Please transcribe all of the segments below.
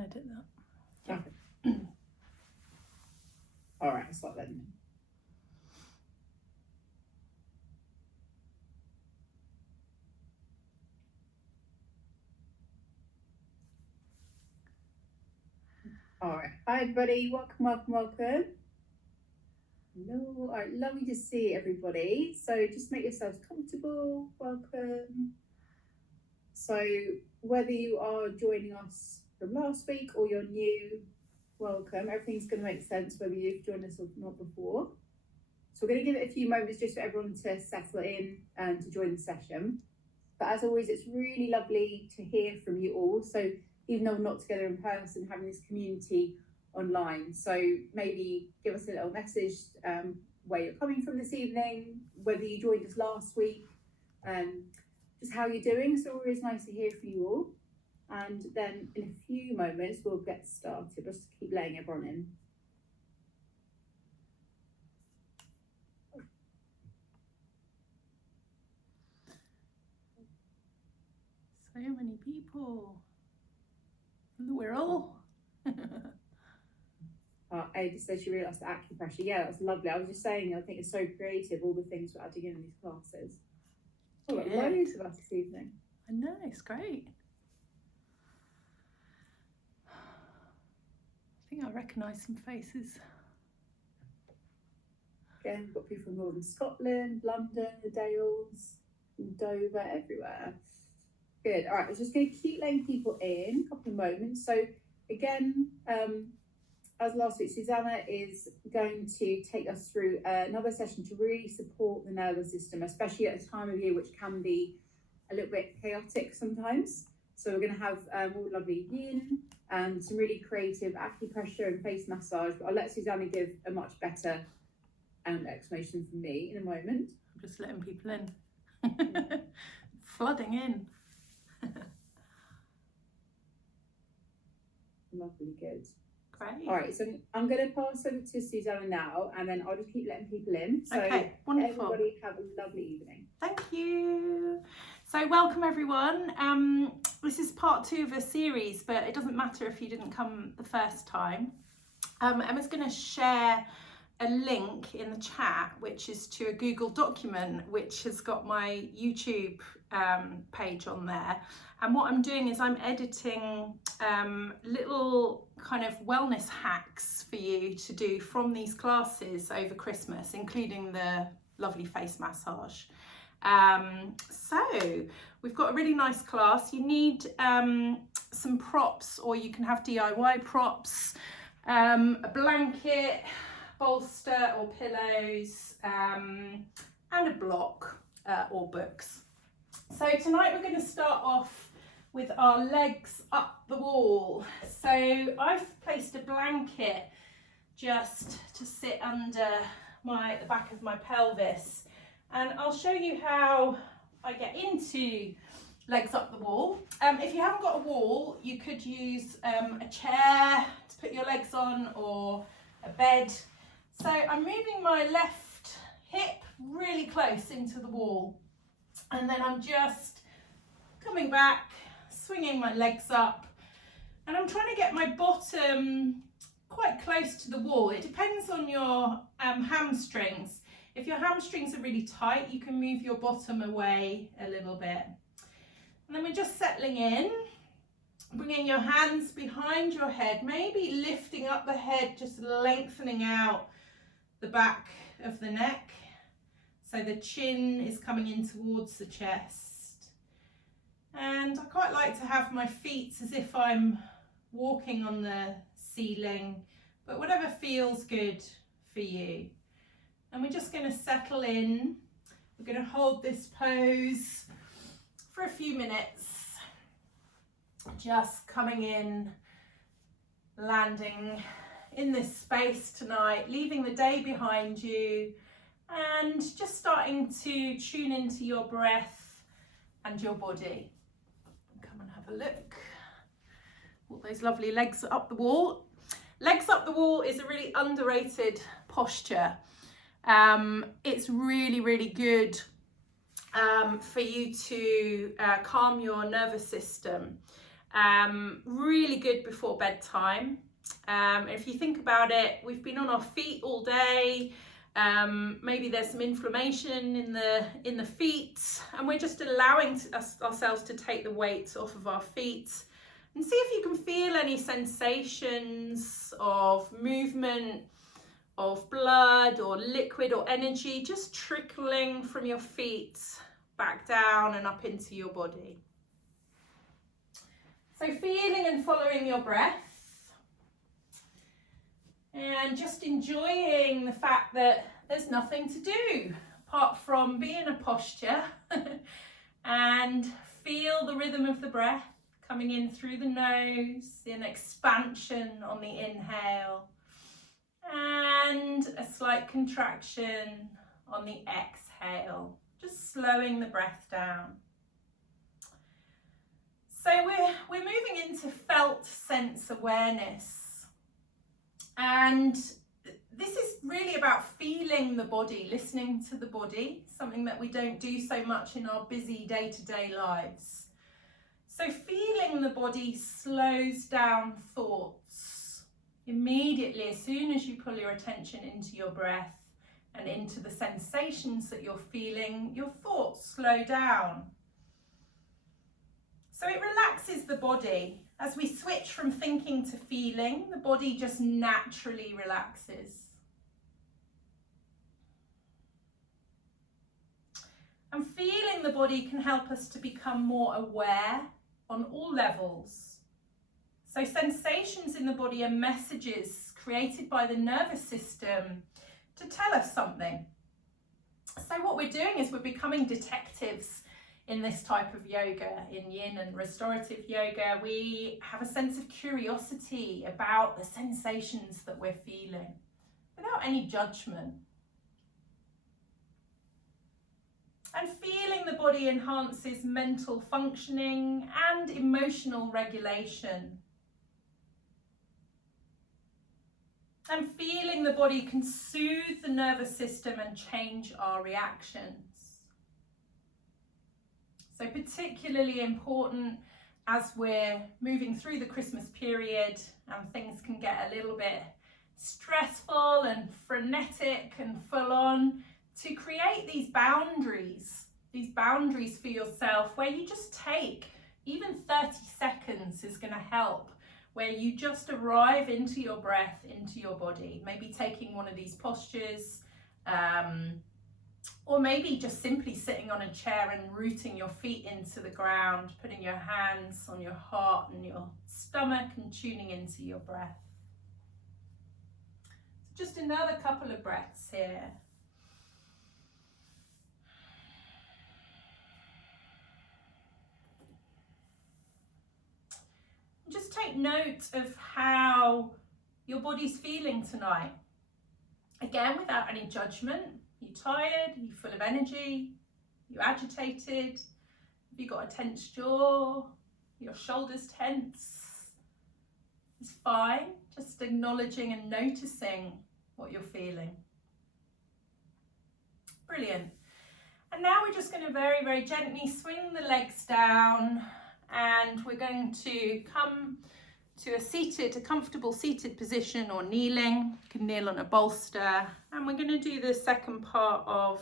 can edit that. Okay. All right, I'll start then. All right, hi everybody, welcome. Hello, all right, lovely to see everybody. So just make yourselves comfortable, welcome. So whether you are joining us from last week or you're new, welcome. Everything's going to make sense whether you've joined us or not before. So we're going to give it a few moments just for everyone to settle in and to join the session. But as always, it's really lovely to hear from you all. So even though we're not together in person, having this community online. So maybe give us a little message where you're coming from this evening, whether you joined us last week, just how you're doing. It's always nice to hear from you all. And then in a few moments, we'll get started, just to keep letting everyone in. So many people. We're all. Ada says she realised the acupressure. Yeah, that's lovely. I was just saying, I think it's so creative, all the things we're adding in these classes. Oh, look, loads of us this evening. I know, it's great. I think I recognise some faces. Again, we've got people from Northern Scotland, London, the Dales, Dover, everywhere. Good. All right, we're just going to keep letting people in, a couple of moments. So again, as last week, Susanna is going to take us through another session to really support the nervous system, especially at a time of year which can be a little bit chaotic sometimes. So we're going to have all lovely yin and some really creative acupressure and face massage. But I'll let Susanna give a much better explanation from me in a moment. I'm just letting people in. Flooding in. Lovely, good. Great. All right, so I'm going to pass over to Susanna now, and then I'll just keep letting people in. So okay, wonderful. Everybody have a lovely evening. Thank you. So welcome everyone. This is part 2 of a series, but it doesn't matter if you didn't come the first time. Emma's going to share a link in the chat, which is to a Google document, which has got my YouTube page on there. And what I'm doing is I'm editing little kind of wellness hacks for you to do from these classes over Christmas, including the lovely face massage. So we've got a really nice class. You need some props, or you can have DIY props, a blanket, bolster or pillows, and a block or books. So tonight we're going to start off with our legs up the wall. So I've placed a blanket just to sit under the back of my pelvis, and I'll show you how I get into legs up the wall. If you haven't got a wall, you could use a chair to put your legs on, or a bed. So I'm moving my left hip really close into the wall, and then I'm just coming back, swinging my legs up, and I'm trying to get my bottom quite close to the wall. It depends on your hamstrings. If your hamstrings are really tight, you can move your bottom away a little bit. And then we're just settling in, bringing your hands behind your head, maybe lifting up the head, just lengthening out the back of the neck, so the chin is coming in towards the chest. And I quite like to have my feet as if I'm walking on the ceiling, but whatever feels good for you. And we're just going to settle in. We're going to hold this pose for a few minutes, just coming in, landing in this space tonight, leaving the day behind you, and just starting to tune into your breath and your body. Come and have a look. All those lovely legs up the wall. Legs up the wall is a really underrated posture. It's really, really good for you to calm your nervous system. Really good before bedtime. If you think about it, we've been on our feet all day. Maybe there's some inflammation in the feet, and we're just allowing ourselves to take the weight off of our feet, and see if you can feel any sensations of movement, of blood or liquid or energy just trickling from your feet back down and up into your body. So feeling and following your breath, and just enjoying the fact that there's nothing to do apart from be in a posture and feel the rhythm of the breath coming in through the nose, an expansion on the inhale, and a slight contraction on the exhale, just slowing the breath down. So we're moving into felt sense awareness, and this is really about feeling the body, listening to the body, something that we don't do so much in our busy day-to-day lives. So feeling the body slows down thoughts. Immediately, as soon as you pull your attention into your breath and into the sensations that you're feeling, your thoughts slow down. So it relaxes the body. As we switch from thinking to feeling, the body just naturally relaxes. And feeling the body can help us to become more aware on all levels. So sensations in the body are messages created by the nervous system to tell us something. So what we're doing is we're becoming detectives in this type of yoga, in yin and restorative yoga. We have a sense of curiosity about the sensations that we're feeling without any judgment. And feeling the body enhances mental functioning and emotional regulation. And feeling the body can soothe the nervous system and change our reactions. So particularly important as we're moving through the Christmas period and things can get a little bit stressful and frenetic and full on, to create these boundaries for yourself where you just take, even 30 seconds is going to help, where you just arrive into your breath, into your body, maybe taking one of these postures, or maybe just simply sitting on a chair and rooting your feet into the ground, putting your hands on your heart and your stomach and tuning into your breath. So just another couple of breaths here. Just take note of how your body's feeling tonight. Again, without any judgment. Are you tired? Are you full of energy? Are you agitated? Have you got a tense jaw? Your shoulders tense? It's fine. Just acknowledging and noticing what you're feeling. Brilliant. And now we're just going to very, very gently swing the legs down, and we're going to come to a comfortable seated position or kneeling. You can kneel on a bolster, and we're going to do the second part of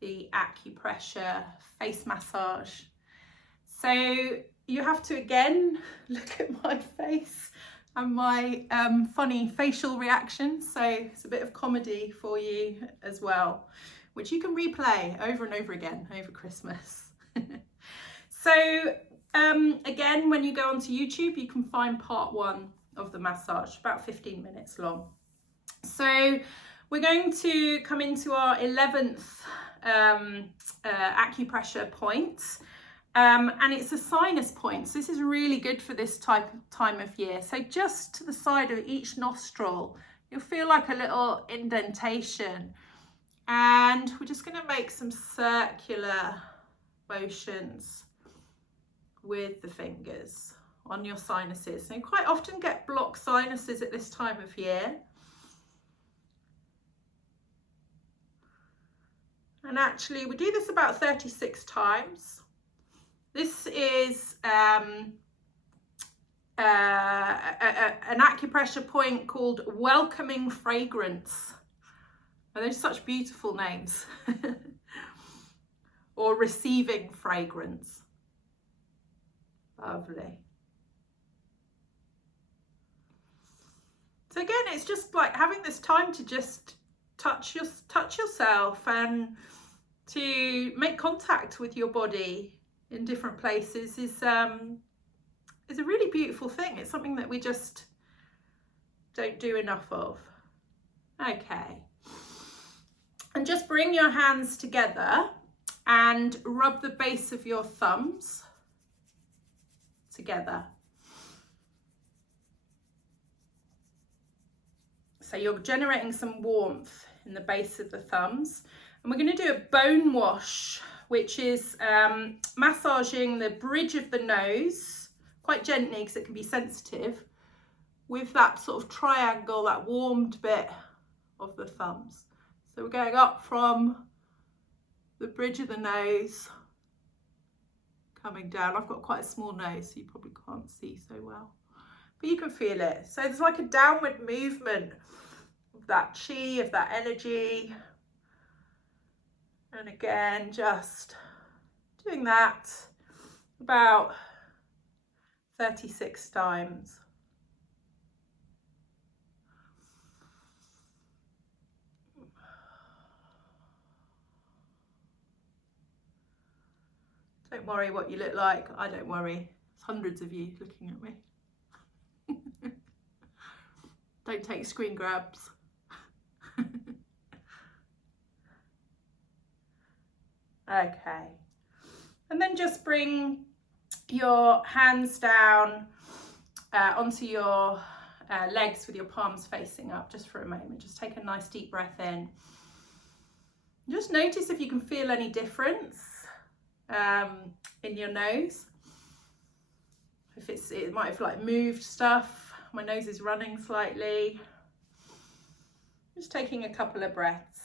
the acupressure face massage. So you have to again look at my face and my funny facial reactions, so it's a bit of comedy for you as well, which you can replay over and over again over Christmas. So again, when you go onto YouTube, you can find part 1 of the massage, about 15 minutes long. So we're going to come into our 11th acupressure point, and it's a sinus point. So this is really good for this time of year. So just to the side of each nostril, you'll feel like a little indentation, and we're just going to make some circular motions with the fingers on your sinuses. So you quite often get blocked sinuses at this time of year. And actually we do this about 36 times. This is an acupressure point called Welcoming Fragrance. Are those such beautiful names? Or Receiving Fragrance. Lovely. So again, it's just like having this time to just touch yourself and to make contact with your body in different places is a really beautiful thing. It's something that we just don't do enough of. Okay. And just bring your hands together and rub the base of your thumbs together. So you're generating some warmth in the base of the thumbs. And we're going to do a bone wash, which is massaging the bridge of the nose, quite gently because it can be sensitive, with that sort of triangle, that warmed bit of the thumbs. So we're going up from the bridge of the nose, coming down. I've got quite a small nose, so you probably can't see so well, but you can feel it. So there's like a downward movement of that chi, of that energy. And again, just doing that about 36 times. Don't worry what you look like. I don't worry. There's hundreds of you looking at me. Don't take screen grabs. Okay. And then just bring your hands down onto your legs with your palms facing up just for a moment. Just take a nice deep breath in. Just notice if you can feel any difference in your nose. If it might have like moved stuff. My nose is running slightly. Just taking a couple of breaths.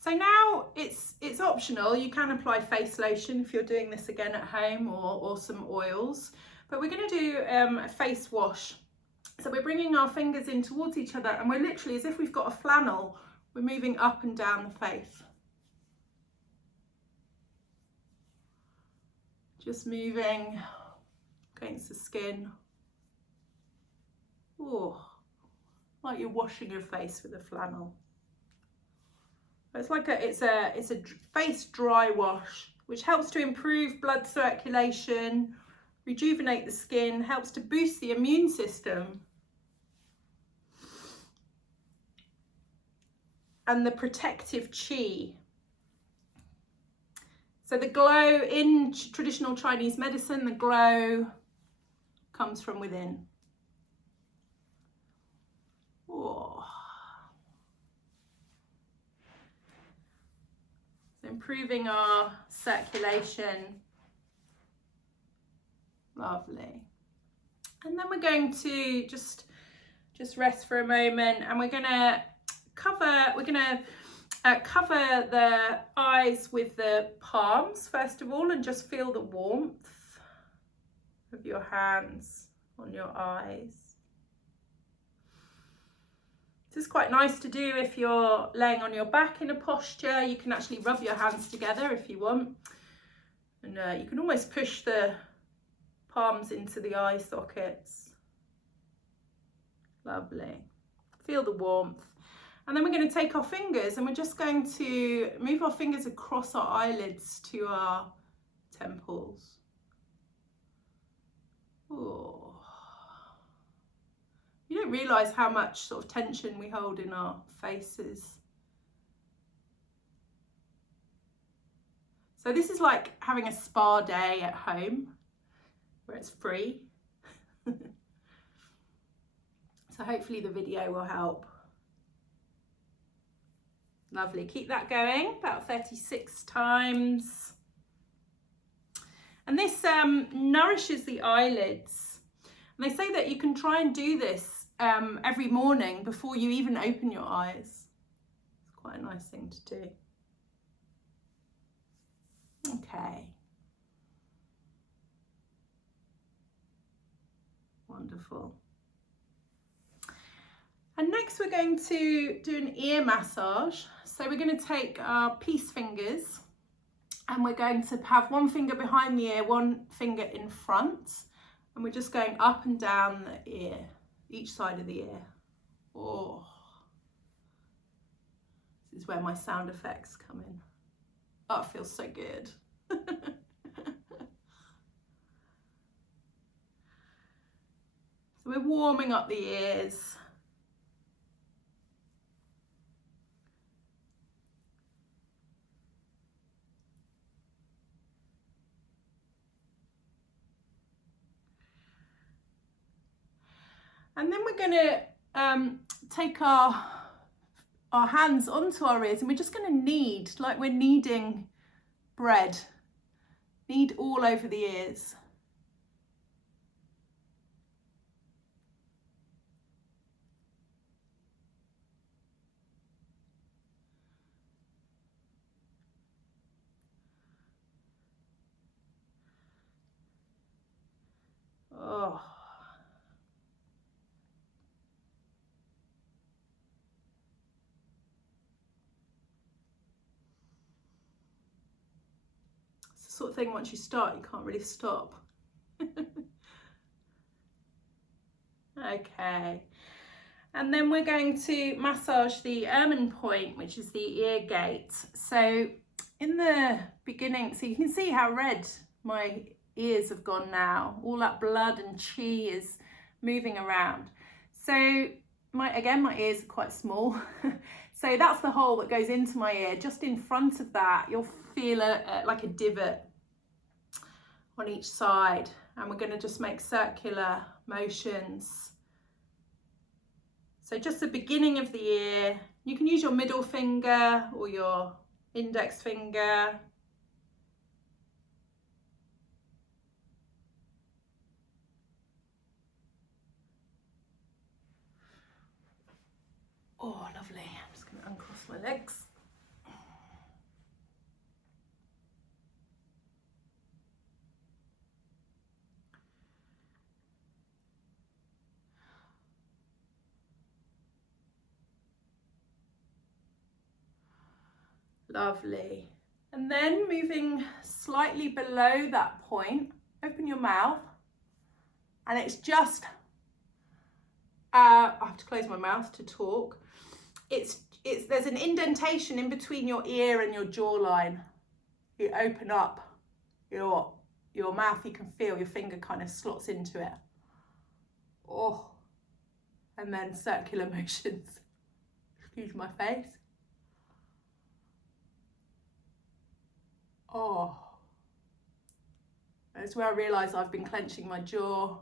So now it's optional. You can apply face lotion if you're doing this again at home, or some oils. But we're going to do a face wash. So we're bringing our fingers in towards each other, and we're literally, as if we've got a flannel, we're moving up and down the face. Just moving against the skin. Oh, like you're washing your face with a flannel. It's like it's a face dry wash, which helps to improve blood circulation, rejuvenate the skin, helps to boost the immune system, and the protective chi. So the glow in traditional Chinese medicine, the glow comes from within. Oh. So improving our circulation. Lovely. And then we're going to just rest for a moment, and we're going to cover the eyes with the palms first of all, and just feel the warmth of your hands on your eyes. This is quite nice to do if you're laying on your back in a posture. You can actually rub your hands together if you want, and you can almost push the palms into the eye sockets. Lovely. Feel the warmth. And then we're going to take our fingers, and we're just going to move our fingers across our eyelids to our temples. Oh. You don't realise how much sort of tension we hold in our faces. So this is like having a spa day at home, where it's free. So hopefully the video will help. Lovely, keep that going, about 36 times. And this nourishes the eyelids. And they say that you can try and do this every morning before you even open your eyes. It's quite a nice thing to do. Wonderful. And next we're going to do an ear massage. So we're going to take our peace fingers and we're going to have one finger behind the ear, one finger in front, and we're just going up and down the ear, each side of the ear. Oh, this is where my sound effects come in. Oh, it feels so good. So we're warming up the ears. And then we're going to take our hands onto our ears and we're just going to knead, like we're kneading bread. Knead all over the ears. Oh. It's the sort of thing, once you start, you can't really stop. Okay. And then we're going to massage the ermine point, which is the ear gate. So in the beginning, so you can see how red my ears have gone now. All that blood and chi is moving around. So my ears are quite small. So that's the hole that goes into my ear. Just in front of that, you'll feel like a divot on each side. And we're going to just make circular motions. So just the beginning of the ear. You can use your middle finger or your index finger. Oh, lovely. I'm just going to uncross my legs. Lovely. And then moving slightly below that point, open your mouth. And it's just, I have to close my mouth to talk. There's an indentation in between your ear and your jawline. You open up your mouth, you can feel your finger kind of slots into it. Oh, and then circular motions. Excuse my face. Oh, that's where I realise I've been clenching my jaw.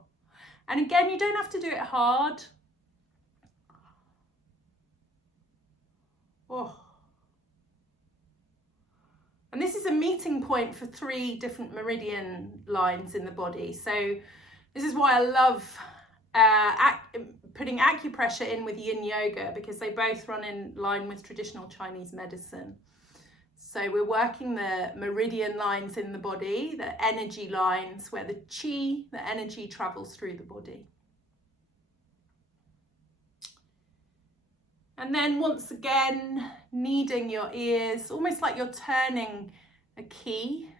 And again, you don't have to do it hard. Oh. And this is a meeting point for 3 different meridian lines in the body. So this is why I love putting acupressure in with yin yoga, because they both run in line with traditional Chinese medicine. So we're working the meridian lines in the body, the energy lines where the chi, the energy, travels through the body. And then once again, kneading your ears, almost like you're turning a key.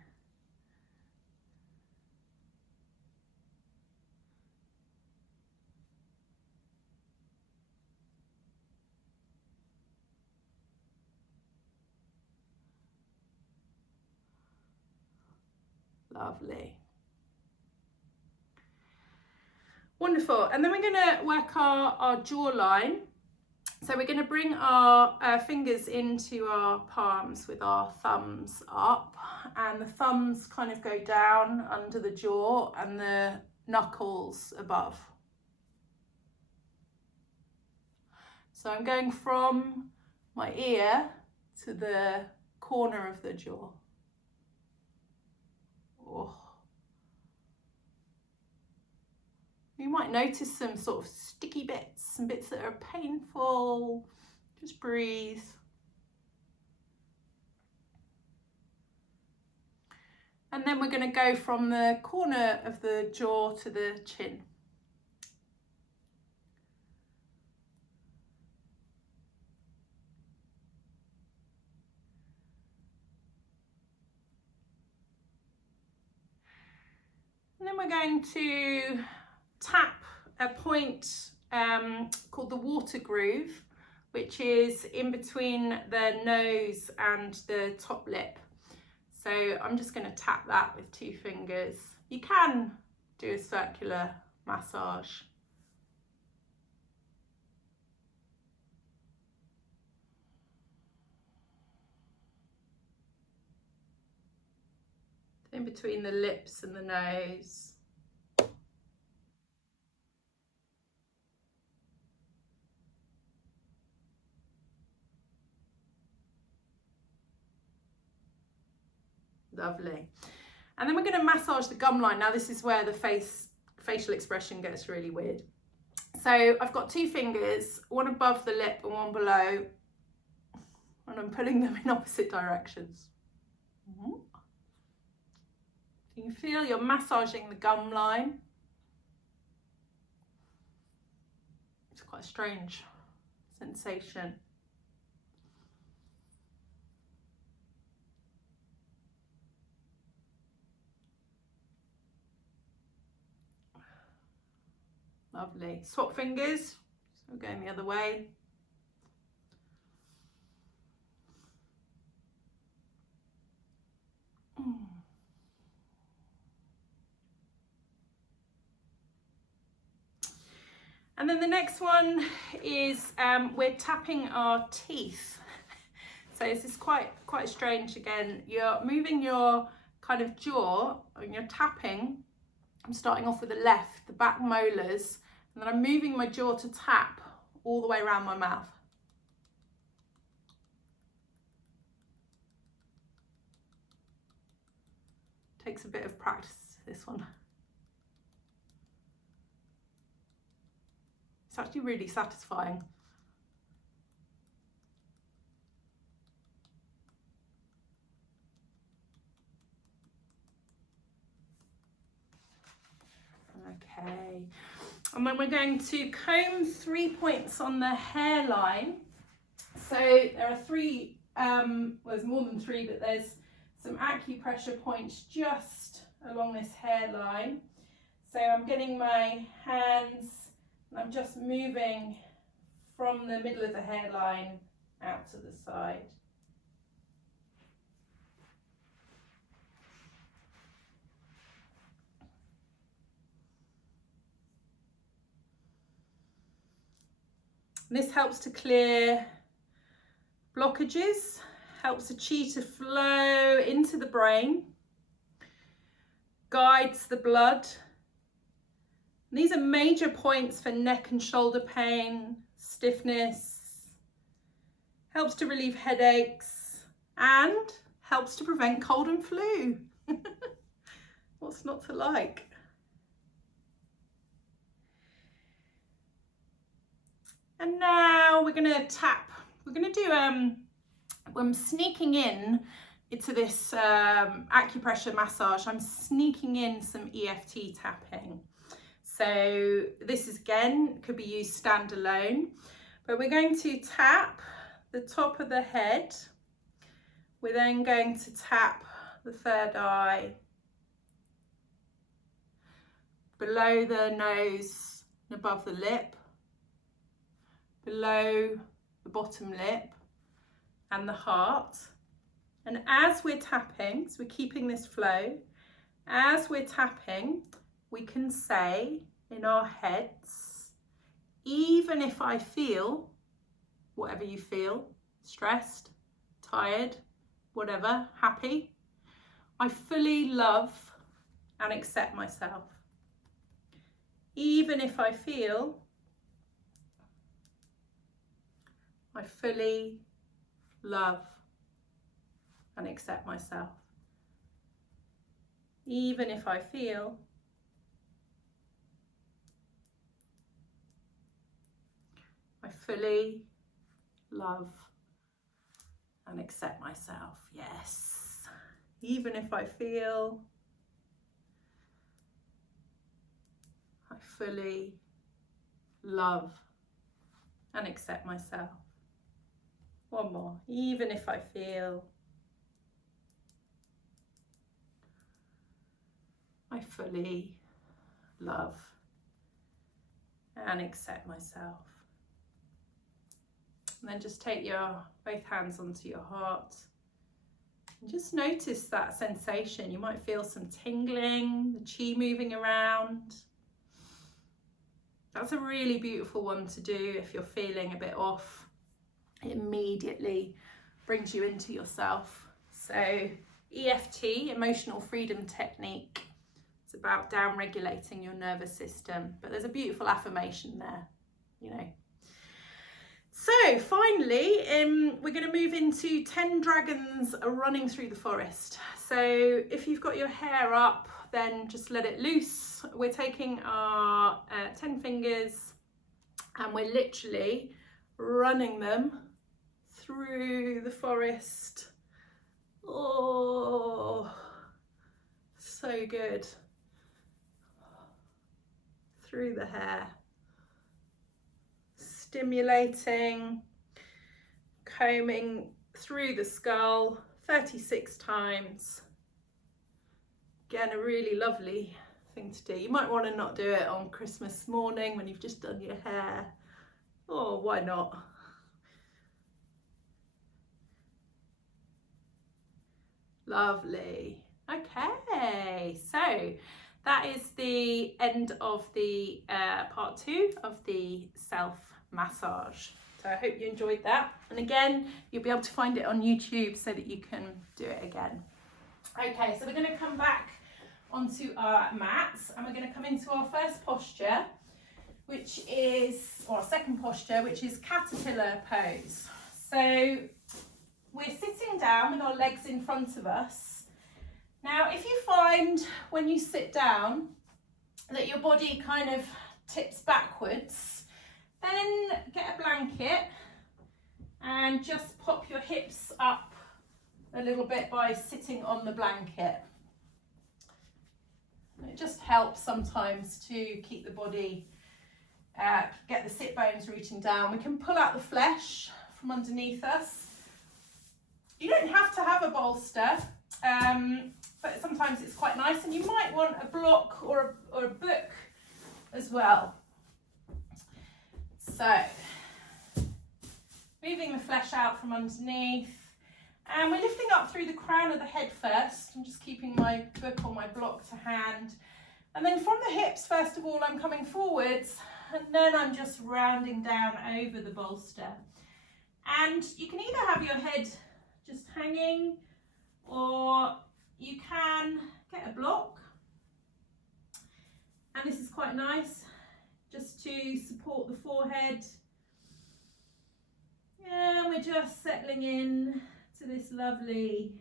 Lovely. Wonderful. And then we're going to work our jawline. So we're going to bring our fingers into our palms with our thumbs up, and the thumbs kind of go down under the jaw and the knuckles above. So I'm going from my ear to the corner of the jaw. Oh. You might notice some sort of sticky bits, some bits that are painful. Just breathe. And then we're going to go from the corner of the jaw to the chin. we're going to tap a point called the water groove, which is in between the nose and the top lip. So I'm just going to tap that with 2 fingers. You can do a circular massage. In between the lips and the nose. Lovely. And then we're going to massage the gum line. Now this is where the facial expression gets really weird. So I've got 2 fingers, one above the lip and one below, and I'm pulling them in opposite directions. You can feel you're massaging the gum line. It's quite a strange sensation. Lovely. Swap fingers, so we're going the other way. And then the next one is we're tapping our teeth. So this is quite strange again. You're moving your kind of jaw and you're tapping. I'm starting off with the left, the back molars, and then I'm moving my jaw to tap all the way around my mouth. Takes a bit of practice, this one. It's actually really satisfying. Okay, and then we're going to comb 3 points on the hairline. So there are 3, well there's more than 3, but there's some acupressure points just along this hairline. So I'm getting my hands and I'm just moving from the middle of the hairline out to the side. This helps to clear blockages, helps the chi to flow into the brain, guides the blood. And these are major points for neck and shoulder pain, stiffness, helps to relieve headaches, and helps to prevent cold and flu. What's not to like? And now we're going to tap. We're going to do, I'm sneaking in into this acupressure massage. I'm sneaking in some EFT tapping. So this is, again, could be used standalone, but we're going to tap the top of the head. We're then going to tap the third eye, below the nose and above the lip, below the bottom lip and the heart. And as we're tapping, so we're keeping this flow, as we're tapping, we can say in our heads, even if I feel, whatever you feel, stressed, tired, whatever, happy, I fully love and accept myself. Even if I feel, I fully love and accept myself. Even if I feel, I fully love and accept myself. Yes. Even if I feel, I fully love and accept myself. One more. Even if I feel, I fully love, and accept myself. And then just take your both hands onto your heart and just notice that sensation. You might feel some tingling, the chi moving around. That's a really beautiful one to do if you're feeling a bit off. It immediately brings you into yourself. So EFT, Emotional Freedom Technique, it's about down regulating your nervous system, but there's a beautiful affirmation there, you know. So finally, we're going to move into 10 dragons running through the forest. So if you've got your hair up, then just let it loose. We're taking our 10 fingers and we're literally running them through the forest. Oh, so good. Through the hair. Stimulating, combing through the skull 36 times. Again, a really lovely thing to do. You might want to not do it on Christmas morning when you've just done your hair. Oh, why not? Lovely. Okay, so that is the end of the part 2 of the self massage. So I hope you enjoyed that. And again, you'll be able to find it on YouTube so that you can do it again. Okay, so we're going to come back onto our mats and we're going to come into our first posture, which is, or our second posture, which is caterpillar pose. So we're sitting down with our legs in front of us. Now, if you find when you sit down that your body kind of tips backwards, then get a blanket and just pop your hips up a little bit by sitting on the blanket. It just helps sometimes to keep the body, get the sit bones reaching down. We can pull out the flesh from underneath us. You don't have to have a bolster, but sometimes it's quite nice, and you might want a block or a book as well. So, moving the flesh out from underneath, and we're lifting up through the crown of the head first. I'm just keeping my book or my block to hand, and then from the hips, first of all, I'm coming forwards, and then I'm just rounding down over the bolster. And you can either have your head just hanging, or you can get a block, and this is quite nice just to support the forehead. And we're just settling in to this lovely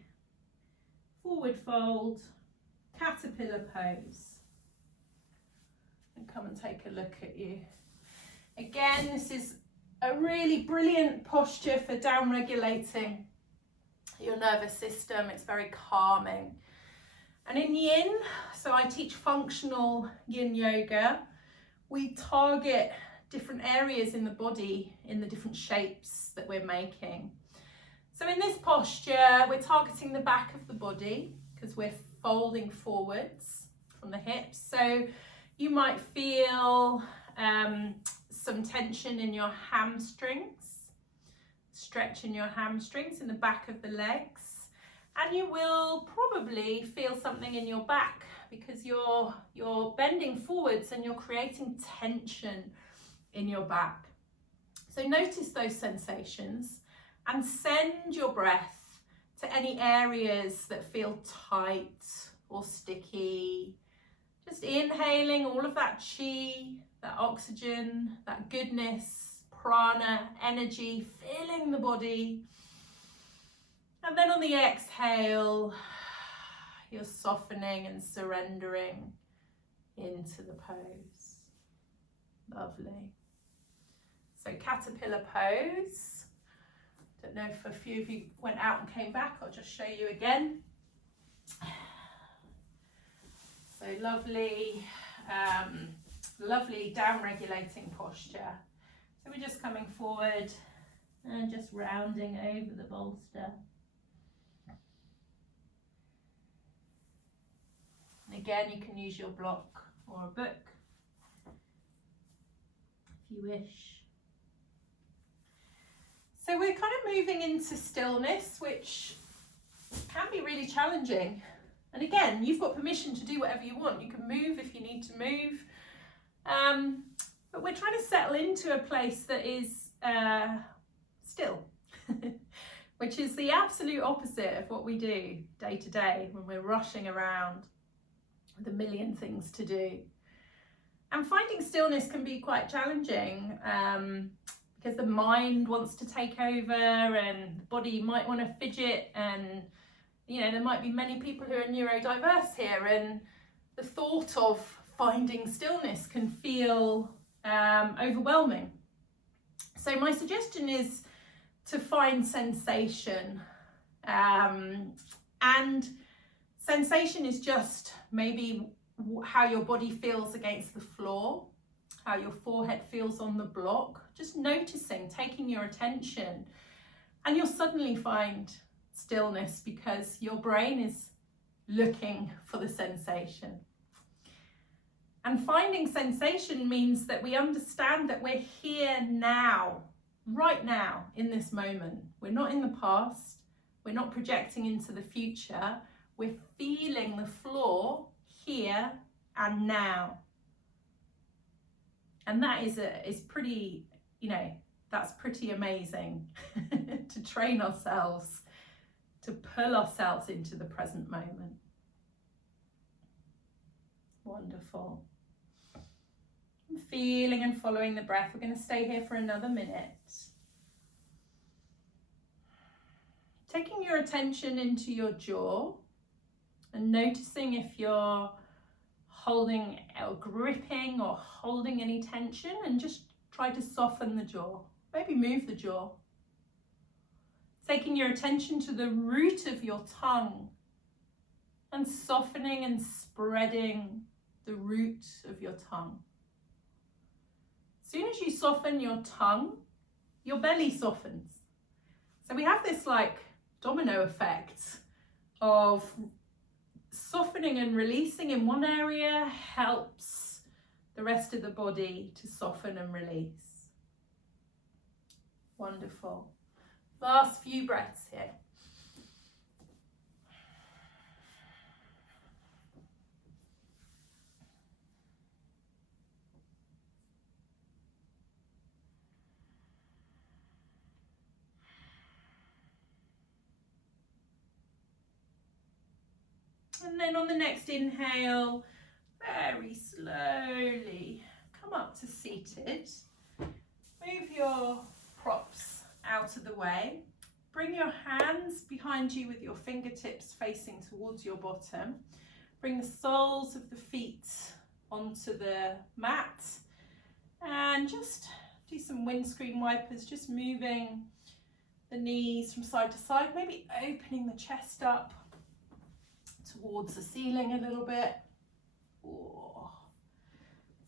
forward fold caterpillar pose. And come and take a look at you. Again, this is a really brilliant posture for down regulating your nervous system. It's very calming. And in yin, so I teach functional yin yoga, we target different areas in the body in the different shapes that we're making. So in this posture, we're targeting the back of the body because we're folding forwards from the hips. So you might feel some tension in your hamstrings, stretch in your hamstrings in the back of the legs. And you will probably feel something in your back because you're bending forwards and you're creating tension in your back. So notice those sensations and send your breath to any areas that feel tight or sticky. Just inhaling all of that chi, that oxygen, that goodness, prana, energy, filling the body. And then on the exhale, you're softening and surrendering into the pose. Lovely. So caterpillar pose. Don't know if a few of you went out and came back. I'll just show you again. So lovely, lovely down regulating posture. So we're just coming forward and just rounding over the bolster. And again, you can use your block or a book, if you wish. So we're kind of moving into stillness, which can be really challenging. And again, you've got permission to do whatever you want. You can move if you need to move. But we're trying to settle into a place that is still, which is the absolute opposite of what we do day to day when we're rushing around with a million things to do. And finding stillness can be quite challenging because the mind wants to take over and the body might want to fidget, and you know, there might be many people who are neurodiverse here, and the thought of finding stillness can feel overwhelming. So my suggestion is to find sensation, and sensation is just maybe how your body feels against the floor, how your forehead feels on the block, just noticing, taking your attention, and you'll suddenly find stillness because your brain is looking for the sensation. And finding sensation means that we understand that we're here now, right now, in this moment. We're not in the past, we're not projecting into the future, we're feeling the floor here and now. And that is pretty, you know, that's pretty amazing to train ourselves, to pull ourselves into the present moment. Wonderful. Feeling and following the breath. We're going to stay here for another minute. Taking your attention into your jaw and noticing if you're holding or gripping or holding any tension, and just try to soften the jaw. Maybe move the jaw. Taking your attention to the root of your tongue and softening and spreading the root of your tongue. As soon as you soften your tongue, your belly softens. So we have this like domino effect of softening and releasing in one area helps the rest of the body to soften and release. Wonderful. Last few breaths here. And then on the next inhale, very slowly come up to seated. Move your props out of the way. Bring your hands behind you with your fingertips facing towards your bottom. Bring the soles of the feet onto the mat. And just do some windscreen wipers, just moving the knees from side to side, maybe opening the chest up towards the ceiling a little bit. Oh.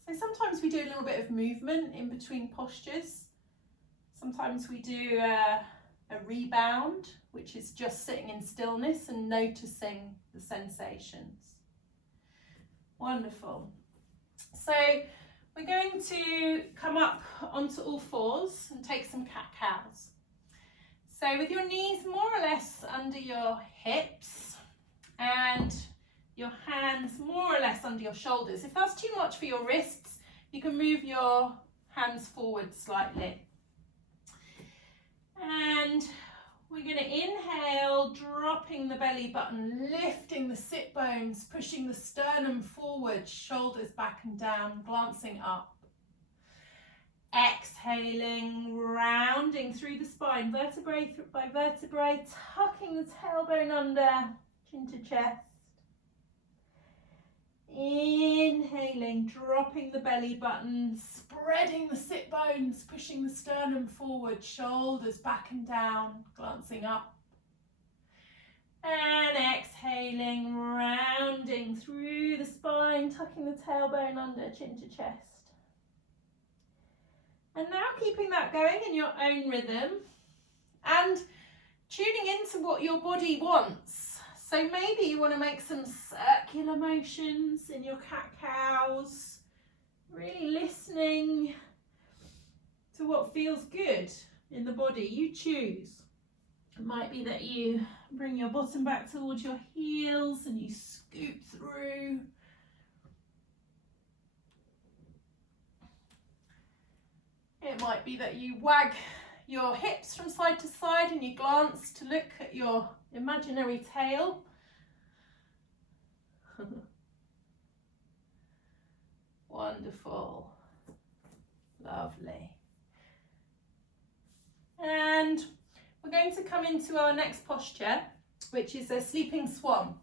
So sometimes we do a little bit of movement in between postures. Sometimes we do a rebound, which is just sitting in stillness and noticing the sensations. Wonderful. So we're going to come up onto all fours and take some cat-cows. So with your knees more or less under your hips and your hands more or less under your shoulders. If that's too much for your wrists, you can move your hands forward slightly. And we're going to inhale, dropping the belly button, lifting the sit bones, pushing the sternum forward, shoulders back and down, glancing up. Exhaling, rounding through the spine, vertebrae by vertebrae, tucking the tailbone under, chin to chest. Inhaling, dropping the belly button, spreading the sit bones, pushing the sternum forward, shoulders back and down, glancing up. And exhaling, rounding through the spine, tucking the tailbone under, chin to chest. And now keeping that going in your own rhythm and tuning into what your body wants. So maybe you want to make some circular motions in your cat-cows, really listening to what feels good in the body. You choose. It might be that you bring your bottom back towards your heels and you scoop through. It might be that you wag your hips from side to side and you glance to look at your imaginary tail. Wonderful. Lovely. And we're going to come into our next posture, which is a sleeping swan.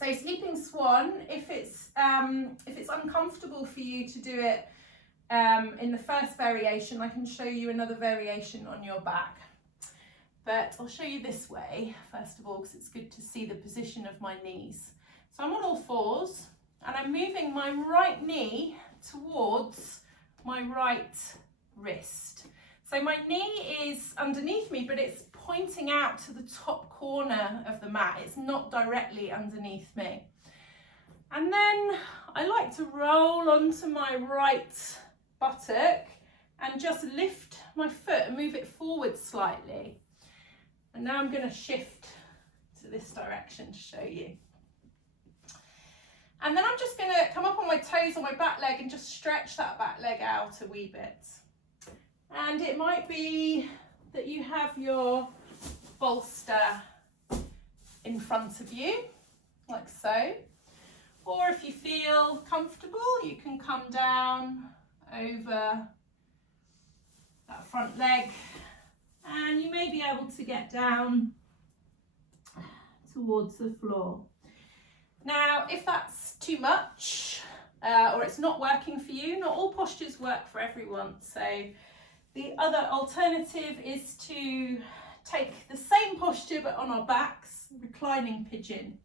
So sleeping swan, if it's uncomfortable for you to do it in the first variation, I can show you another variation on your back. But I'll show you this way, first of all, because it's good to see the position of my knees. So I'm on all fours, and I'm moving my right knee towards my right wrist. So my knee is underneath me, but it's pointing out to the top corner of the mat. It's not directly underneath me. And then I like to roll onto my right buttock and just lift my foot and move it forward slightly. And now I'm going to shift to this direction to show you. And then I'm just going to come up on my toes on my back leg and just stretch that back leg out a wee bit. And it might be that you have your bolster in front of you, like so. Or if you feel comfortable, you can come down over that front leg, and you may be able to get down towards the floor. Now, if that's too much or it's not working for you, not all postures work for everyone. So the other alternative is to take the same posture but on our backs, reclining pigeon.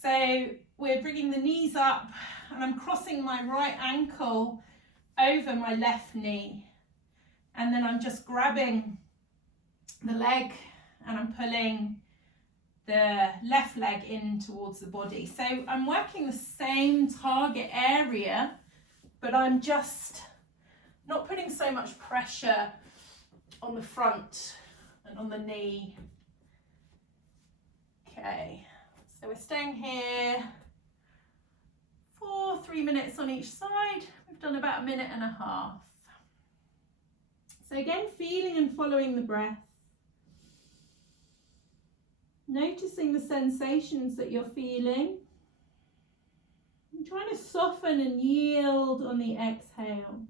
So we're bringing the knees up and I'm crossing my right ankle over my left knee. And then I'm just grabbing the leg and I'm pulling the left leg in towards the body. So I'm working the same target area, but I'm just not putting so much pressure on the front and on the knee. Okay, so we're staying here for 3 minutes on each side. We've done about 1.5 minutes. So again, feeling and following the breath. Noticing the sensations that you're feeling. And trying to soften and yield on the exhale.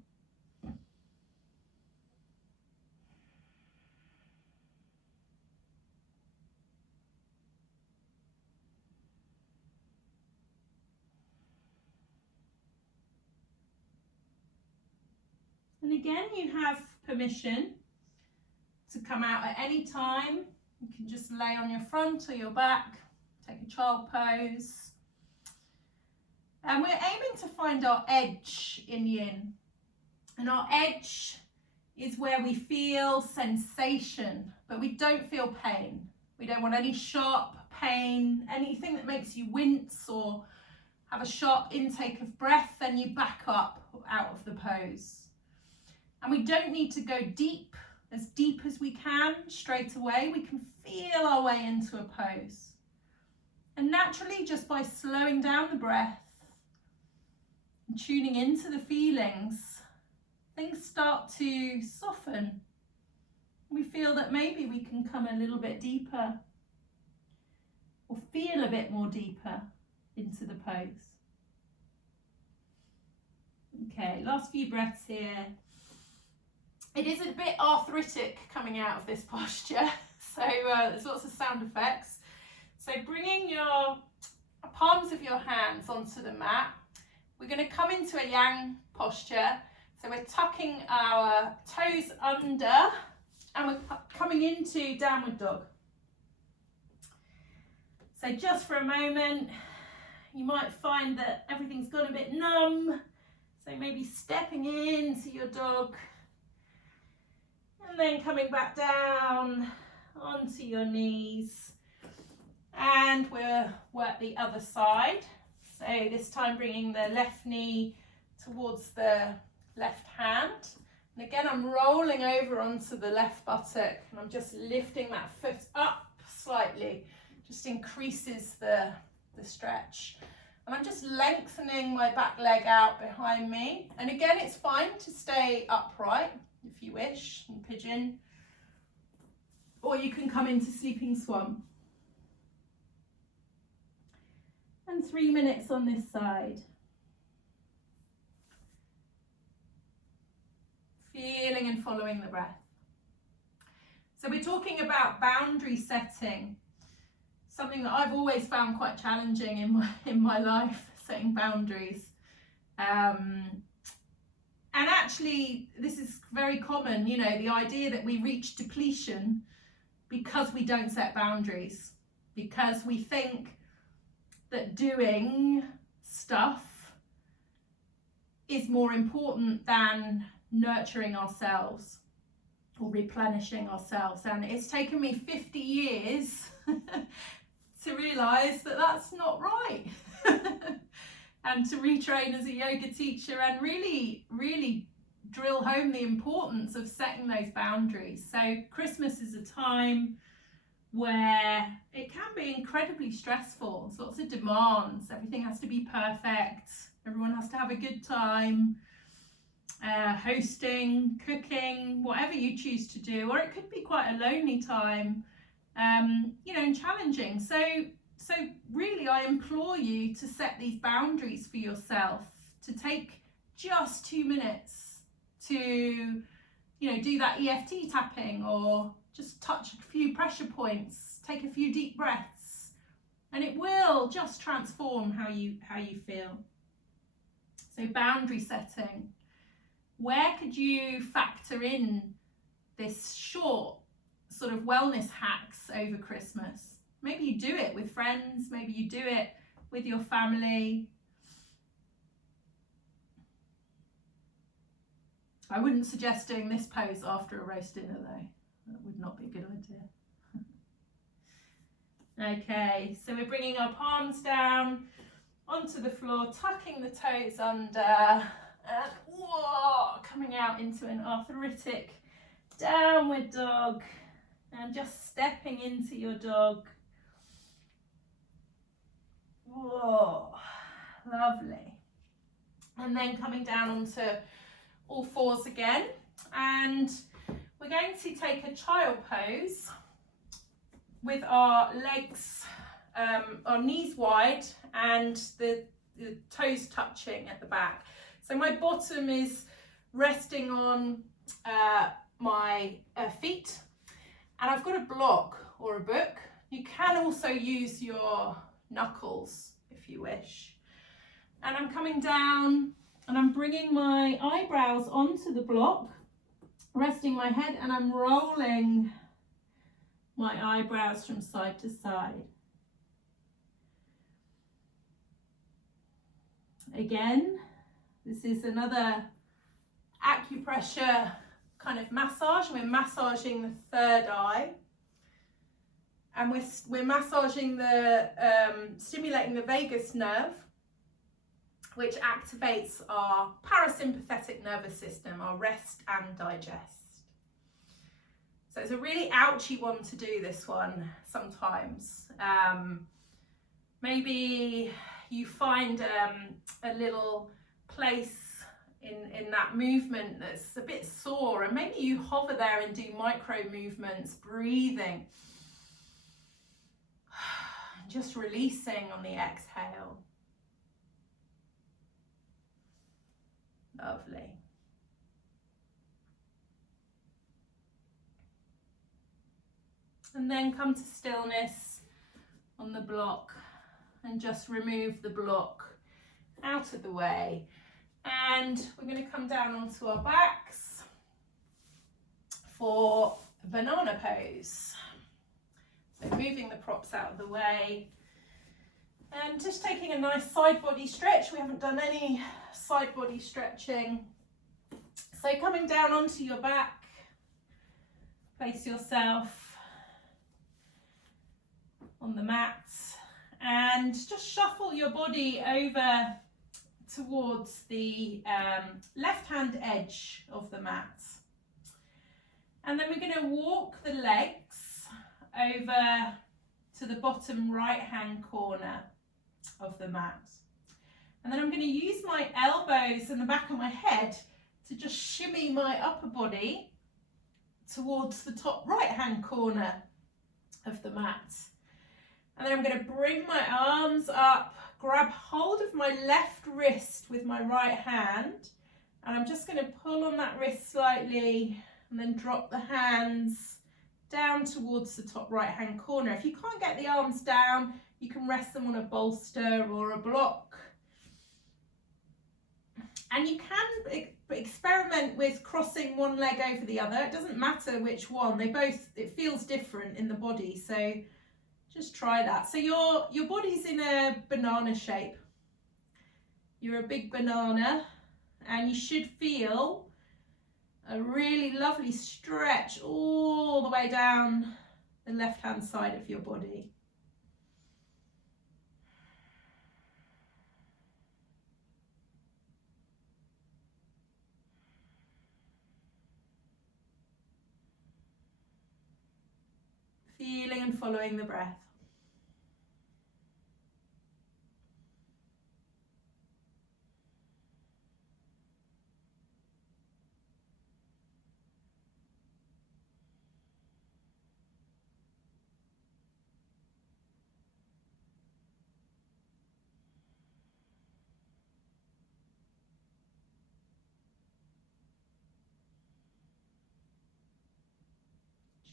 And again, you have permission to come out at any time. You can just lay on your front or your back, take a child pose. And we're aiming to find our edge in yin. And our edge is where we feel sensation, but we don't feel pain. We don't want any sharp pain, anything that makes you wince or have a sharp intake of breath, then you back up out of the pose. And we don't need to go deep as we can straight away. We can feel our way into a pose. And naturally, just by slowing down the breath and tuning into the feelings, things start to soften. We feel that maybe we can come a little bit deeper or feel a bit more deeper into the pose. Okay, last few breaths here. It is a bit arthritic coming out of this posture, so there's lots of sound effects. So bringing your palms of your hands onto the mat, we're going to come into a yang posture. So we're tucking our toes under and we're coming into downward dog. So just for a moment, you might find that everything's gone a bit numb. So maybe stepping into your dog. And then coming back down onto your knees And we'll work the other side. So this time bringing the left knee towards the left hand. And again, I'm rolling over onto the left buttock and I'm just lifting that foot up slightly, just increases the stretch. And I'm just lengthening my back leg out behind me. And again, it's fine to stay upright if you wish, and pigeon. Or you can come into sleeping swan. And 3 minutes on this side. Feeling and following the breath. So we're talking about boundary setting, something that I've always found quite challenging in my life, setting boundaries. And actually, this is very common, you know, the idea that we reach depletion because we don't set boundaries, because we think that doing stuff is more important than nurturing ourselves or replenishing ourselves. And it's taken me 50 years to realise that that's not right. And to retrain as a yoga teacher and really drill home the importance of setting those boundaries. So Christmas is a time where it can be incredibly stressful. There's lots of demands. Everything has to be perfect. Everyone has to have a good time. Hosting, cooking, whatever you choose to do, or it could be quite a lonely time, you know, and challenging. So really, I implore you to set these boundaries for yourself, to take just 2 minutes to, you know, do that EFT tapping, or just touch a few pressure points, take a few deep breaths, and it will just transform how you feel. So boundary setting. Where could you factor in this short sort of wellness hacks over Christmas? Maybe you do it with friends, maybe you do it with your family. I wouldn't suggest doing this pose after a roast dinner though. That would not be a good idea. Okay, so we're bringing our palms down onto the floor, tucking the toes under, and whoa, coming out into an arthritic downward dog, and just stepping into your dog. Whoa, lovely. And then coming down onto all fours again, and we're going to take a child pose with our legs, our knees wide and the toes touching at the back. So my bottom is resting on my feet, and I've got a block or a book. You can also use your knuckles if you wish. And I'm coming down and I'm bringing my eyebrows onto the block, resting my head, and I'm rolling my eyebrows from side to side. Again, this is another acupressure kind of massage. We're massaging the third eye, and we're massaging the stimulating the vagus nerve, which activates our parasympathetic nervous system, our rest and digest. So it's a really ouchy one to do, this one sometimes. Maybe you find a little place in that movement that's a bit sore, and maybe you hover there and do micro movements, breathing, just releasing on the exhale. Lovely. And then come to stillness on the block and just remove the block out of the way. And we're going to come down onto our backs for banana pose. So moving the props out of the way and just taking a nice side body stretch. We haven't done any side body stretching. So coming down onto your back, place yourself on the mat, and just shuffle your body over towards the left hand edge of the mat. And then we're going to walk the legs over to the bottom right hand corner of the mat. And then I'm going to use my elbows and the back of my head to just shimmy my upper body towards the top right hand corner of the mat. And then I'm going to bring my arms up, grab hold of my left wrist with my right hand, and I'm just going to pull on that wrist slightly and then drop the hands down towards the top right hand corner. If you can't get the arms down, you can rest them on a bolster or a block. And you can experiment with crossing one leg over the other. It doesn't matter which one, it feels different in the body, so just try that. So your body's in a banana shape. You're a big banana, and you should feel a really lovely stretch all the way down the left hand side of your body. Feeling and following the breath.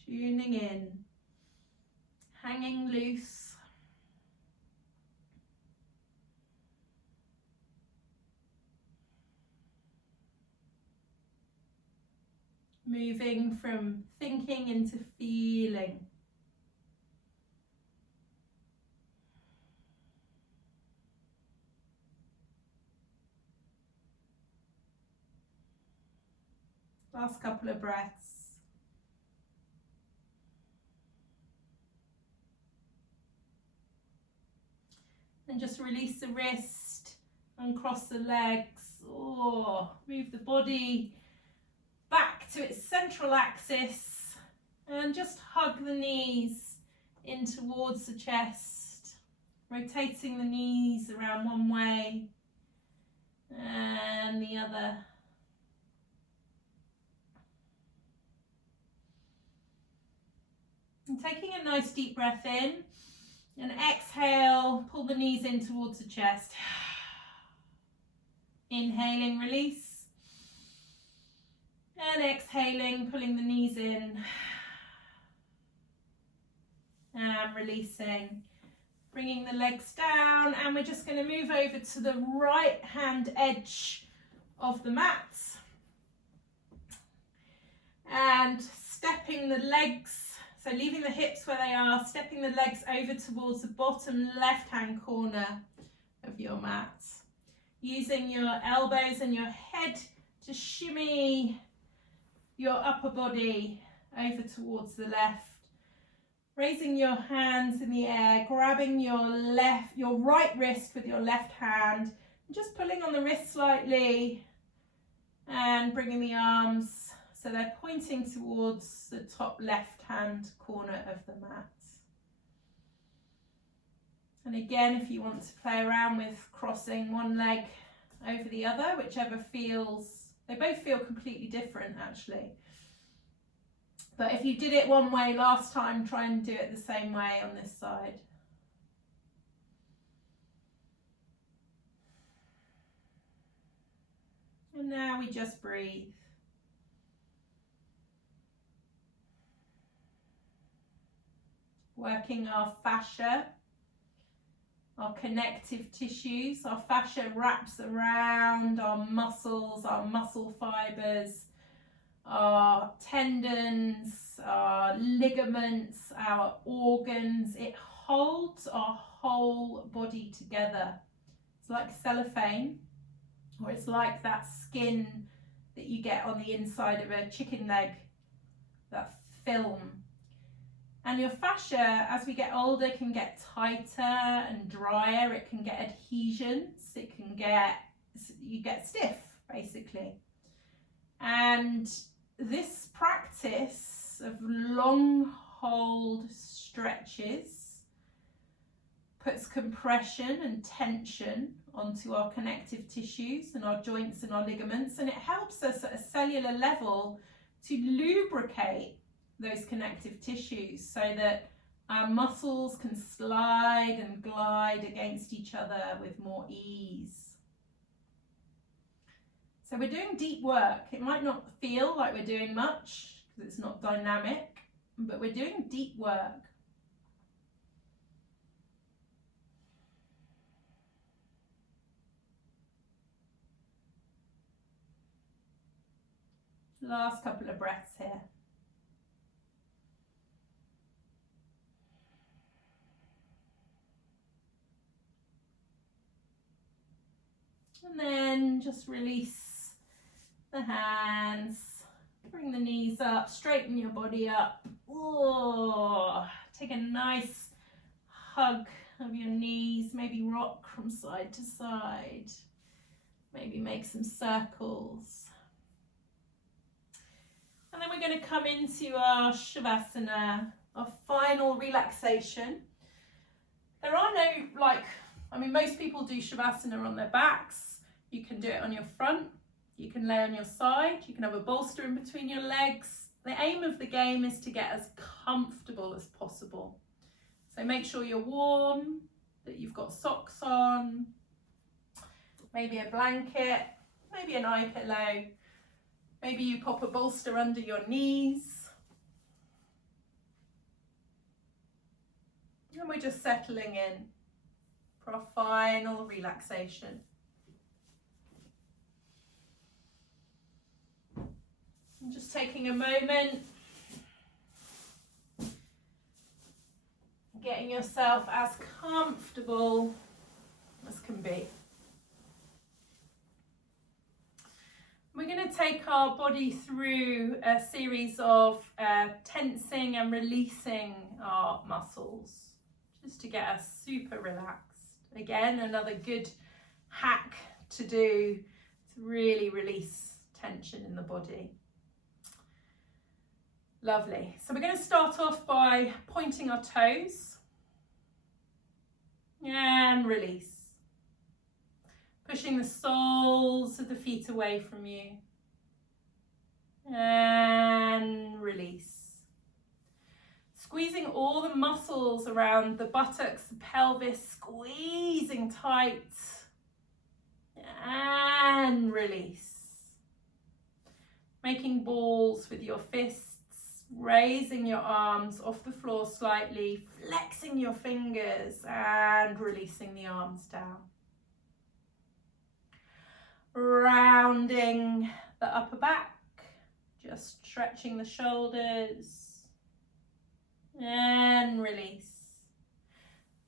Tuning in, hanging loose. Moving from thinking into feeling. Last couple of breaths. And just release the wrist, uncross the legs, move the body back to its central axis, and just hug the knees in towards the chest, rotating the knees around one way and the other. And taking a nice deep breath in, and exhale, pull the knees in towards the chest. Inhaling, release. And exhaling, pulling the knees in. And releasing. Bringing the legs down, and we're just going to move over to the right hand edge of the mat. And stepping the legs, so leaving the hips where they are, stepping the legs over towards the bottom left-hand corner of your mat. Using your elbows and your head to shimmy your upper body over towards the left. Raising your hands in the air, grabbing your right wrist with your left hand, and just pulling on the wrist slightly and bringing the arms so they're pointing towards the top left-hand corner of the mat. And again, if you want to play around with crossing one leg over the other, whichever feels, they both feel completely different actually. But if you did it one way last time, try and do it the same way on this side. And now we just breathe. Working our fascia, our connective tissues. Our fascia wraps around our muscles, our muscle fibers, our tendons, our ligaments, our organs. It holds our whole body together. It's like cellophane, or it's like that skin that you get on the inside of a chicken leg, that film. And your fascia, as we get older, can get tighter and drier. It can get adhesions. It can get, you get stiff, basically. And this practice of long hold stretches puts compression and tension onto our connective tissues and our joints and our ligaments, and it helps us at a cellular level to lubricate those connective tissues so that our muscles can slide and glide against each other with more ease. So we're doing deep work. It might not feel like we're doing much because it's not dynamic, but we're doing deep work. Last couple of breaths here. And then just release the hands, bring the knees up, straighten your body up. Oh, take a nice hug of your knees, maybe rock from side to side, maybe make some circles. And then we're going to come into our Shavasana, our final relaxation. There are no, most people do Shavasana on their backs. You can do it on your front. You can lay on your side. You can have a bolster in between your legs. The aim of the game is to get as comfortable as possible. So make sure you're warm, that you've got socks on, maybe a blanket, maybe an eye pillow. Maybe you pop a bolster under your knees. And we're just settling in for our final relaxation. I'm just taking a moment, getting yourself as comfortable as can be. We're going to take our body through a series of tensing and releasing our muscles, just to get us super relaxed. Again, another good hack to do to really release tension in the body. Lovely. So we're going to start off by pointing our toes and release. Pushing the soles of the feet away from you and release. Squeezing all the muscles around the buttocks, the pelvis, squeezing tight and release. Making balls with your fists, raising your arms off the floor slightly, flexing your fingers and releasing the arms down. Rounding the upper back, just stretching the shoulders and release.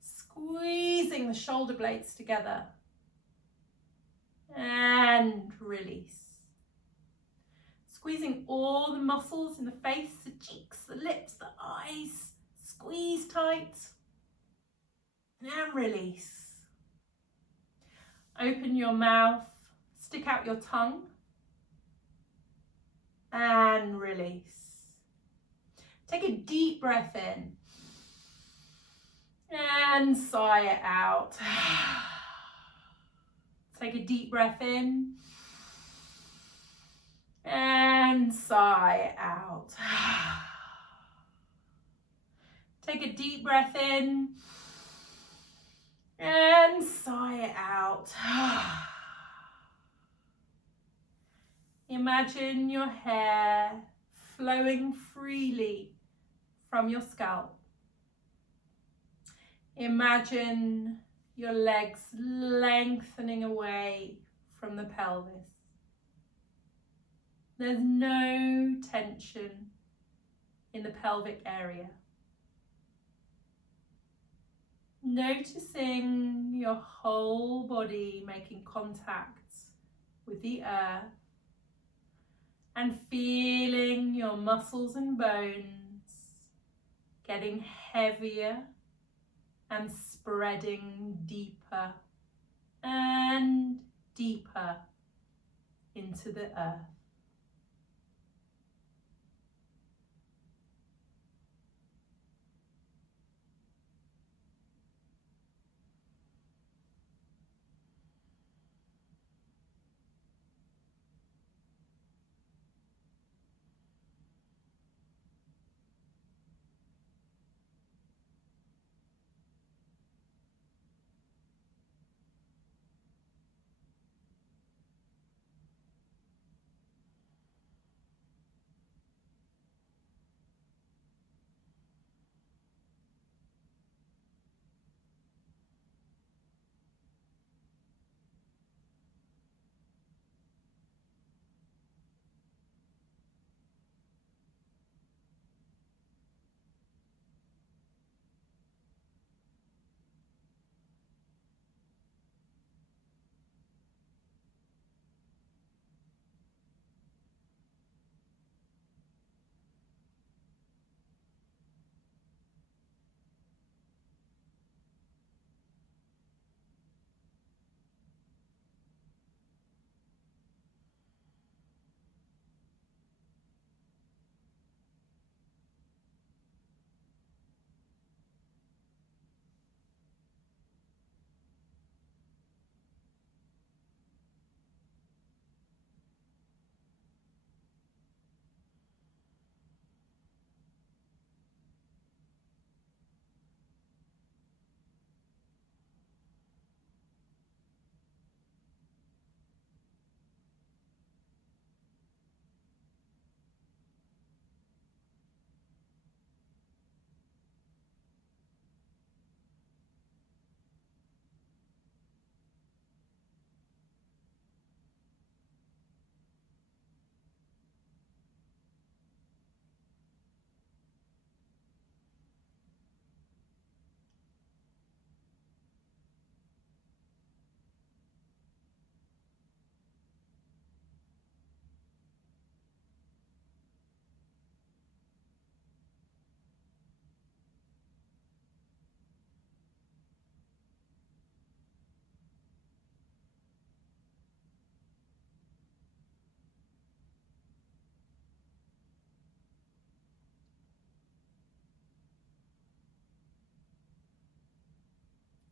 Squeezing the shoulder blades together and release. Squeezing all the muscles in the face, the cheeks, the lips, the eyes. Squeeze tight and release. Open your mouth, stick out your tongue and release. Take a deep breath in and sigh it out. Take a deep breath in and sigh it out. Take a deep breath in and sigh it out. Imagine your hair flowing freely from your scalp. Imagine your legs lengthening away from the pelvis. There's no tension in the pelvic area. Noticing your whole body making contact with the earth and feeling your muscles and bones getting heavier and spreading deeper and deeper into the earth.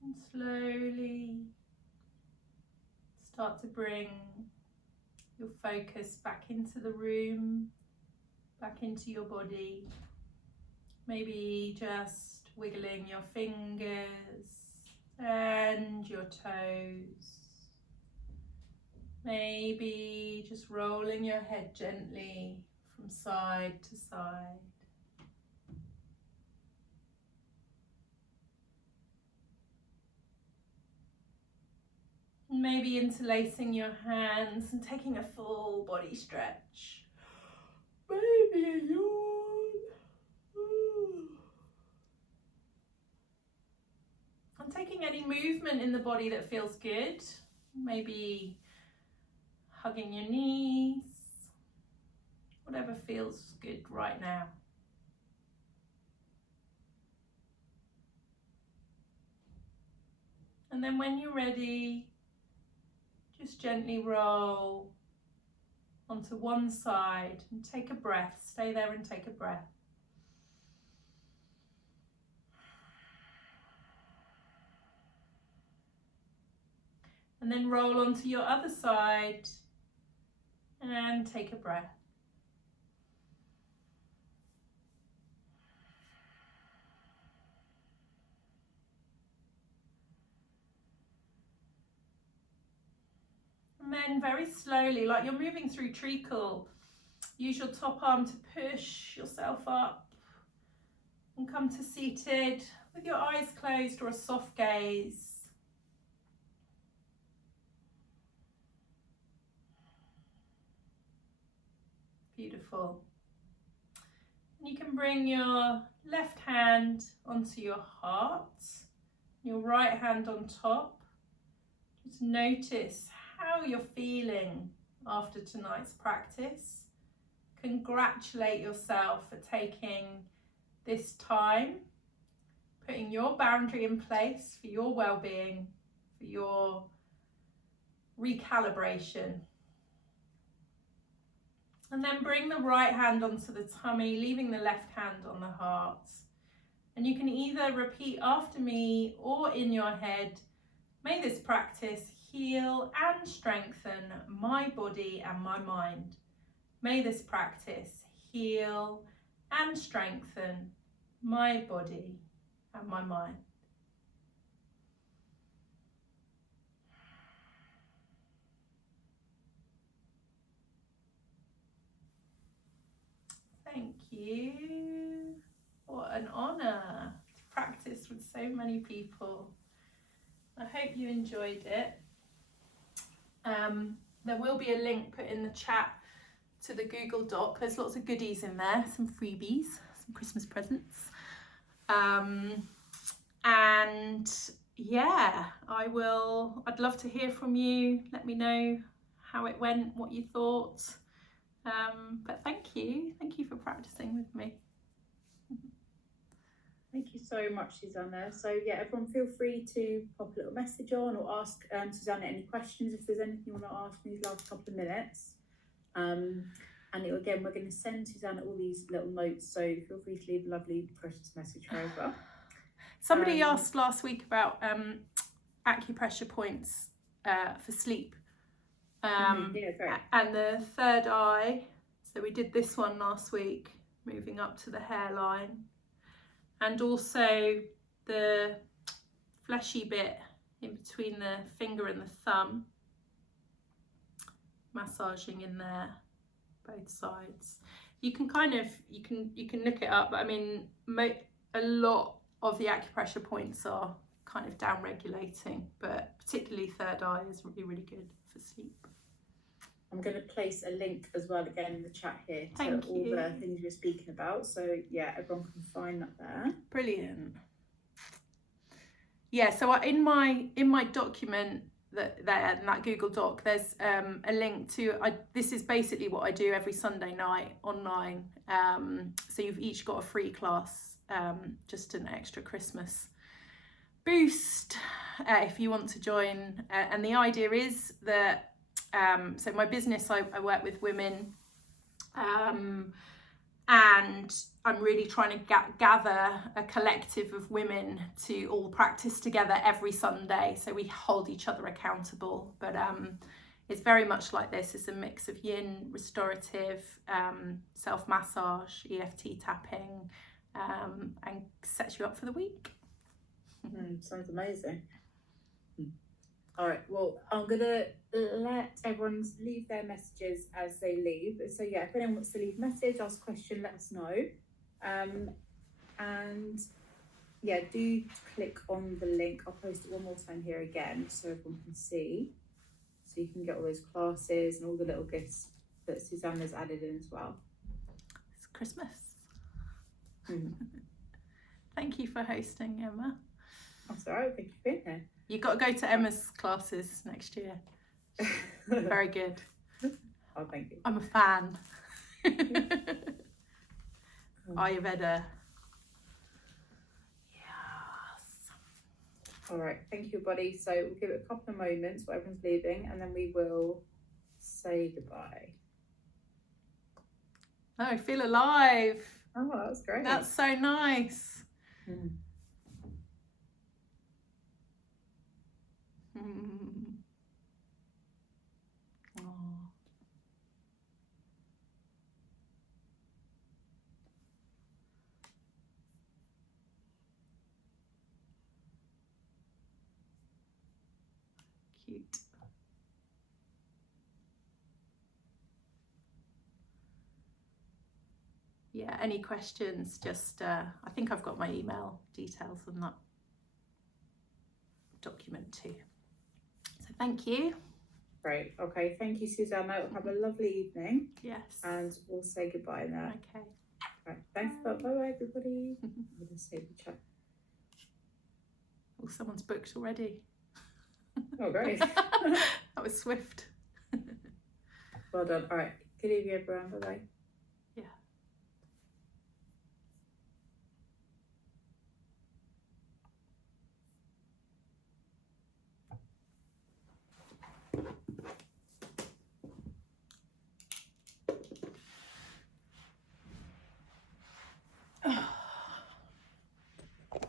And slowly start to bring your focus back into the room, back into your body. Maybe just wiggling your fingers and your toes. Maybe just rolling your head gently from side to side. Maybe interlacing your hands and taking a full body stretch. Maybe a yawn. And taking any movement in the body that feels good. Maybe hugging your knees. Whatever feels good right now. And then when you're ready, just gently roll onto one side and take a breath. Stay there and take a breath. And then roll onto your other side and take a breath. And then very slowly, like you're moving through treacle, use your top arm to push yourself up and come to seated with your eyes closed or a soft gaze. Beautiful. And you can bring your left hand onto your heart, your right hand on top. Just notice how you're feeling after tonight's practice. Congratulate yourself for taking this time, putting your boundary in place for your well-being, for your recalibration. And then bring the right hand onto the tummy, leaving the left hand on the heart. And you can either repeat after me or in your head, may this practice heal and strengthen my body and my mind. May this practice heal and strengthen my body and my mind. Thank you. What an honour to practice with so many people. I hope you enjoyed it. There will be a link put in the chat to the Google Doc. There's lots of goodies in there, some freebies, some Christmas presents. And yeah, I'd love to hear from you. Let me know how it went, what you thought. But thank you for practicing with me. Thank you so much, Susanna. So yeah, everyone feel free to pop a little message on or ask Susanna any questions if there's anything you want to ask in these last couple of minutes. And again, we're going to send Susanna all these little notes, so feel free to leave a lovely, precious message for her. Somebody asked last week about acupressure points for sleep. Yeah, great. And the third eye, so we did this one last week, moving up to the hairline, and also the fleshy bit in between the finger and the thumb, massaging in there, both sides. You can you can look it up, but I mean, a lot of the acupressure points are kind of down regulating, but particularly third eye is really good for sleep. I'm going to place a link as well again in the chat here to all the things we're speaking about. So yeah, everyone can find that there. Brilliant. Yeah, so in my document that Google Doc, there's a link to, this is basically what I do every Sunday night online. So you've each got a free class, just an extra Christmas boost if you want to join. And the idea is that so my business, I work with women, and I'm really trying to gather a collective of women to all practice together every Sunday, so we hold each other accountable. But it's very much like this. It's a mix of yin, restorative, self-massage, EFT tapping, and sets you up for the week. Sounds amazing. All right, well, I'm going to let everyone leave their messages as they leave. So yeah, if anyone wants to leave a message, ask a question, let us know. And yeah, do click on the link. I'll post it one more time here again so everyone can see. So you can get all those classes and all the little gifts that Susanna's added in as well. It's Christmas. Thank you for hosting, Emma. That's all right, thank you for being here. You've got to go to Emma's classes next year. Very good. Oh, thank you. I'm a fan. Ayurveda. Yes. All right, thank you, buddy. So we'll give it a couple of moments while everyone's leaving, and then we will say goodbye. Oh, I feel alive. Oh, that's great. That's so nice. Oh. Cute. Yeah, any questions, just I think I've got my email details on that document too. So thank you. Great. Okay, thank you, Susanna. Have a lovely evening. Yes. And we'll say goodbye now. Okay. Right. Thanks a lot. Bye-bye, everybody. I'm going to save the chat. Oh, someone's booked already. Oh, great. That was swift. Well done. All right. Good evening, everyone. Bye-bye.